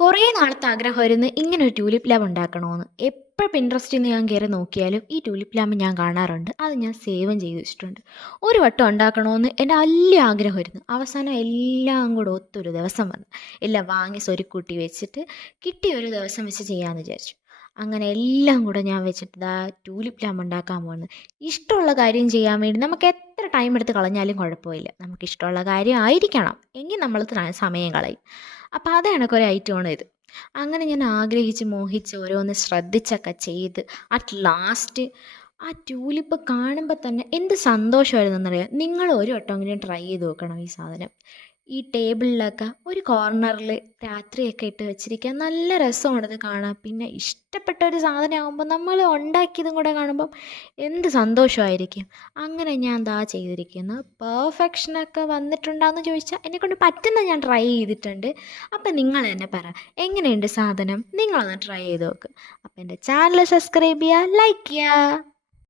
കുറേ നാളത്തെ ആഗ്രഹമായിരുന്നു ഇങ്ങനെ ഒരു ട്യൂലിപ്പ് ലാമ്പ് ഉണ്ടാക്കണമെന്ന്. എപ്പോൾ പിൻട്രസ്റ്റിൽ നിന്ന് ഞാൻ കയറി നോക്കിയാലും ഈ ട്യൂലിപ്പ് ലാമ്പ് ഞാൻ കാണാറുണ്ട്. അത് ഞാൻ സേവും ചെയ്ത് വെച്ചിട്ടുണ്ട്. ഒരു വട്ടം ഉണ്ടാക്കണമെന്ന് എൻ്റെ വലിയ ആഗ്രഹമായിരുന്നു. അവസാനം എല്ലാം കൂടെ ഒത്തൊരു ദിവസം വന്നു. എല്ലാം വാങ്ങി സ്വരുക്കൂട്ടി വെച്ചിട്ട് കിട്ടിയ ഒരു ദിവസം വെച്ച് ചെയ്യാമെന്ന് വിചാരിച്ചു. അങ്ങനെ എല്ലാം കൂടെ ഞാൻ വെച്ചിട്ട് ട്യൂലിപ്പ് ലാമ്പ് ഉണ്ടാക്കാൻ പോകുന്നത്. ഇഷ്ടമുള്ള കാര്യം ചെയ്യാൻ വേണ്ടി നമുക്ക് എത്ര ടൈം എടുത്ത് കളഞ്ഞാലും കുഴപ്പമില്ല. നമുക്ക് ഇഷ്ടമുള്ള കാര്യം ആയിരിക്കണം എങ്കിൽ നമ്മൾ സമയം കളയും. അപ്പോൾ അത് കണക്കൊരു ഐറ്റമാണ് ഇത്. അങ്ങനെ ഞാൻ ആഗ്രഹിച്ച് മോഹിച്ച് ഓരോന്ന് ശ്രദ്ധിച്ചൊക്കെ ചെയ്ത് അറ്റ് ലാസ്റ്റ് ആ ട്യൂലിപ്പ് കാണുമ്പോൾ തന്നെ എന്ത് സന്തോഷമായിരുന്നെന്നറിയാം. നിങ്ങൾ ഒരു വട്ടമെങ്കിലും ട്രൈ ചെയ്ത് നോക്കണം ഈ സാധനം. ഈ ടേബിളിലൊക്കെ ഒരു കോർണറിൽ രാത്രിയൊക്കെ ഇട്ട് വെച്ചിരിക്കാൻ നല്ല രസമാണത് കാണാൻ. പിന്നെ ഇഷ്ടപ്പെട്ട ഒരു സാധനമാകുമ്പോൾ നമ്മൾ ഉണ്ടാക്കിയതും കൂടെ കാണുമ്പം എന്ത് സന്തോഷമായിരിക്കും. അങ്ങനെ ഞാൻ ചെയ്തിരിക്കുന്നു. പെർഫെക്ഷനൊക്കെ വന്നിട്ടുണ്ടോയെന്ന് ചോദിച്ചാൽ എന്നെക്കൊണ്ട് പറ്റുന്ന ഞാൻ ട്രൈ ചെയ്തിട്ടുണ്ട്. അപ്പം നിങ്ങൾ തന്നെ പറ, എങ്ങനെയുണ്ട് സാധനം? നിങ്ങളൊന്ന് ട്രൈ ചെയ്ത് നോക്ക്. അപ്പം എൻ്റെ ചാനൽ സബ്സ്ക്രൈബ് ചെയ്യുക, ലൈക്ക് ചെയ്യുക.